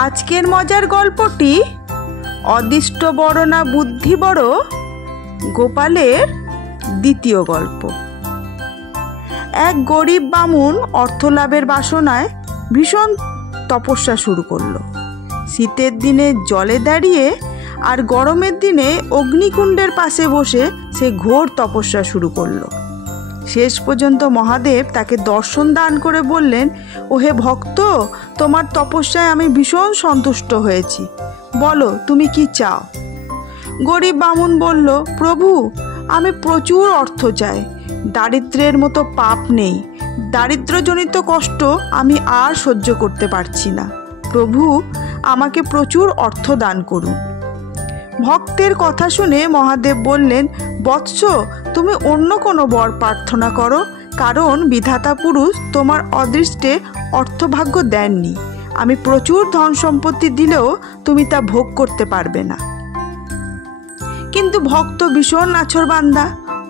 আজকের মজার গল্পটি অদৃষ্ট বড় না বুদ্ধি বড় গোপালের দ্বিতীয় গল্প। এক গরিব বামুন অর্থলাভের বাসনায় ভীষণ তপস্যা শুরু করলো। শীতের দিনে জলে দাঁড়িয়ে আর গরমের দিনে অগ্নিকুণ্ডের পাশে বসে সে ঘোর তপস্যা শুরু করলো। শেষ পর্যন্ত মহাদেব তাকে দর্শন দান করে বললেন, ওহে ভক্ত, তোমার তপস্যায় আমি ভীষণ সন্তুষ্ট হয়েছি, বলো তুমি কি চাও। গরিব বামুন বলল, প্রভু, আমি প্রচুর অর্থ চাই। দারিদ্র্যের মতো পাপ নেই। দারিদ্র্যজনিত কষ্ট আমি আর সহ্য করতে পারছি না। প্রভু, আমাকে প্রচুর অর্থ দান করুন। ভক্তের কথা শুনে মহাদেব বললেন, বৎস, তুমি অন্য কোনো বর প্রার্থনা করো, কারণ বিধাতা পুরুষ তোমার অদৃষ্টে অর্থভাগ্য দেননি। আমি প্রচুর ধন সম্পত্তি দিলেও তুমি তা ভোগ করতে পারবে না। কিন্তু ভক্ত ভীষণ নাছোড়বান্দা,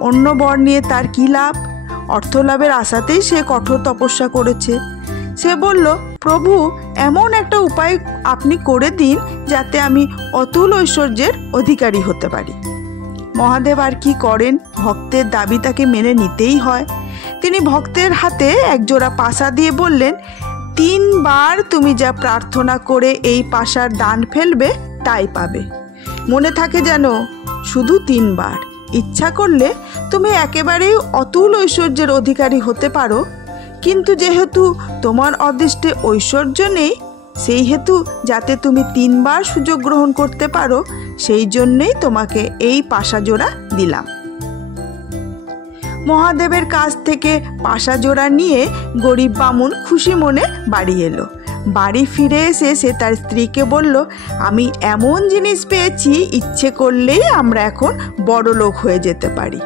অন্য বর নিয়ে তার কী লাভ? অর্থলাভের আশাতেই সে কঠোর তপস্যা করেছে। সে বলল, প্রভু, এমন একটা উপায় আপনি করে দিন যাতে আমি অতুল ঐশ্বর্যের অধিকারী হতে পারি। মহাদেব আর কি করেন, ভক্তের দাবি তাকে মেনে নিতেই হয়। তিনি ভক্তের হাতে একজোড়া পাশা দিয়ে বললেন, 3 বার তুমি যা প্রার্থনা করে এই পাশার দান ফেলবে তাই পাবে। মনে থাকে যেন, শুধু 3 বার। ইচ্ছা করলে তুমি একেবারেই অতুল ঐশ্বর্যের অধিকারী হতে পারো, কিন্তু যেহেতু তোমার অদৃষ্টে ঐশ্বর্য নেই, সেই হেতু যাতে তুমি 3 বার সুযোগ গ্রহণ করতে পারো, সেই জন্যেই তোমাকে এই পাশা জোড়া দিলাম। মহাদেবের কাছ থেকে পাশা জোড়া নিয়ে গরিব বামুন খুশি মনে বাড়ি এলো। বাড়ি ফিরে এসে সে তার স্ত্রীকে বলল, আমি এমন জিনিস পেয়েছি, ইচ্ছে করলেই আমরা এখন বড় লোক হয়ে যেতে পারি।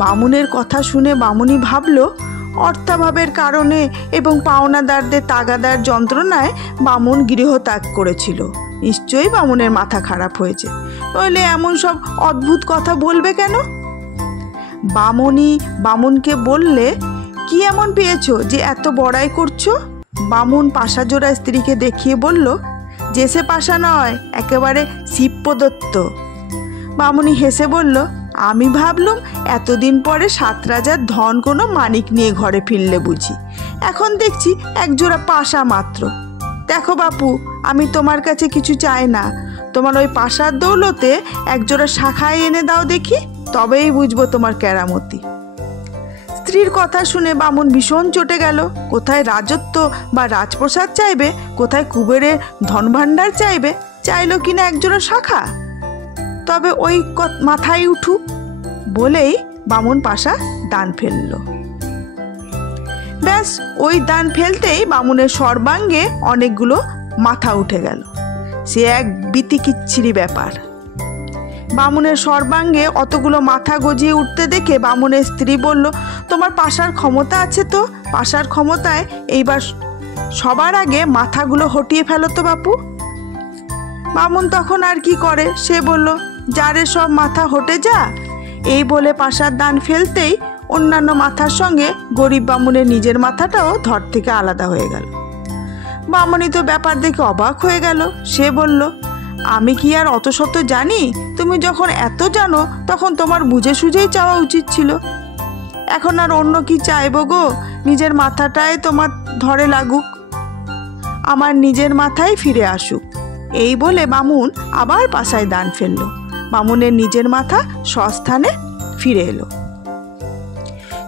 বামুনের কথা শুনে বামুনি ভাবল, অর্থাভাবের কারণে এবং পাওনাদারদের তাগাদার যন্ত্রণায় বামুন গৃহত্যাগ করেছিল। নিশ্চয়ই বামুনের মাথা খারাপ হয়েছে, নইলে এমন সব অদ্ভুত কথা বলবে কেন? বামুনি বামুনকে বললে, কি এমন পেয়েছো যে এত বড়াই করছো? বামুন পাশা জোড়া স্ত্রীকে দেখিয়ে বলল, যে সে পাশা নয়, একেবারে শিব প্রদত্ত। বামুনি হেসে বলল, আমি ভাবলুম এতদিন পরে 7 রাজার ধন কোনো মানিক নিয়ে ঘরে ফিরলে বুঝি, এখন দেখছি একজোড়া পাশা মাত্র। দেখো বাপু, আমি তোমার কাছে কিছু চাই না, তোমার ওই পাশার দৌলতে একজোড়া শাখায় এনে দাও দেখি, তবেই বুঝবো তোমার কেরামতি। স্ত্রীর কথা শুনে বামুন ভীষণ চটে গেল। কোথায় রাজত্ব বা রাজপ্রসাদ চাইবে, কোথায় কুবেরের ধনভাণ্ডার চাইবে, চাইলো কিনা একজোড়া শাখা। তবে ওই মাথায় উঠুক বলেই বামুন পাশা দান ফেলল। ব্যাস, ওই দান ফেলতেই বামুনের সর্বাঙ্গে অনেকগুলো মাথা উঠে গেল। সে এক বিতিকিচ্ছিরি ব্যাপার। বামুনের সর্বাঙ্গে অতগুলো মাথা গজিয়ে উঠতে দেখে বামুনের স্ত্রী বলল, তোমার পাশার ক্ষমতা আছে তো, পাশার ক্ষমতায় এইবার সবার আগে মাথাগুলো হটিয়ে ফেলো তো বাপু। বামুন তখন আর কি করে, সে বলল, যারে সব মাথা হটে যা। এই বলে পাশার দান ফেলতেই অন্যান্য মাথার সঙ্গে গরিব বামুনের নিজের মাথাটাও ধর থেকে আলাদা হয়ে গেল। বামুনি তো ব্যাপার দেখে অবাক হয়ে গেল। সে বলল, আমি কি আর অত শত জানি? তুমি যখন এত জানো, তখন তোমার বুঝে সুঝেই চাওয়া উচিত ছিল। এখন আর অন্য কি চাইব গো, নিজের মাথাটাই তোমার ধরে লাগুক, আমার নিজের মাথায় ফিরে আসুক। এই বলে বামুন আবার পাশায় দান ফেলল। বামুনের নিজের মাথা স্বস্থানে ফিরে এলো।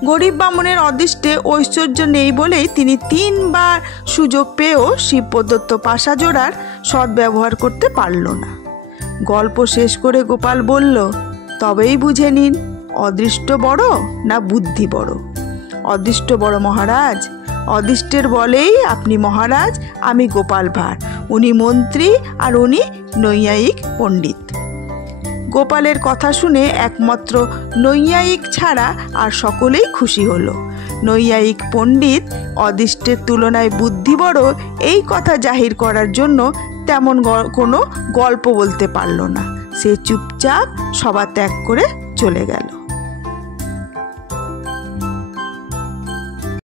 গরিব বামুনের অদৃষ্টে ঐশ্বর্য নেই বলেই তিনি 3 বার সুযোগ পেয়েও শিব প্রদত্ত পাশা জোড়ার সদ্ব্যবহার করতে পারল না। গল্প শেষ করে গোপাল বলল, তবেই বুঝে নিন, অদৃষ্ট বড় না বুদ্ধি বড়। অদৃষ্ট বড় মহারাজ, অদৃষ্টের বলেই আপনি মহারাজ, আমি গোপাল ভাঁড়, উনি মন্ত্রী আর উনি নৈয়ায়িক পণ্ডিত। গোপালের কথা শুনে একমাত্র নৈয়ায়িক ছাড়া আর সকলেই খুশি হলো। নৈয়ায়িক পণ্ডিত অদৃষ্টের তুলনায় বুদ্ধি বড় এই কথা জাহির করার জন্য তেমন কোনো গল্প বলতে পারল না। সে চুপচাপ সভা ত্যাগ করে চলে গেল।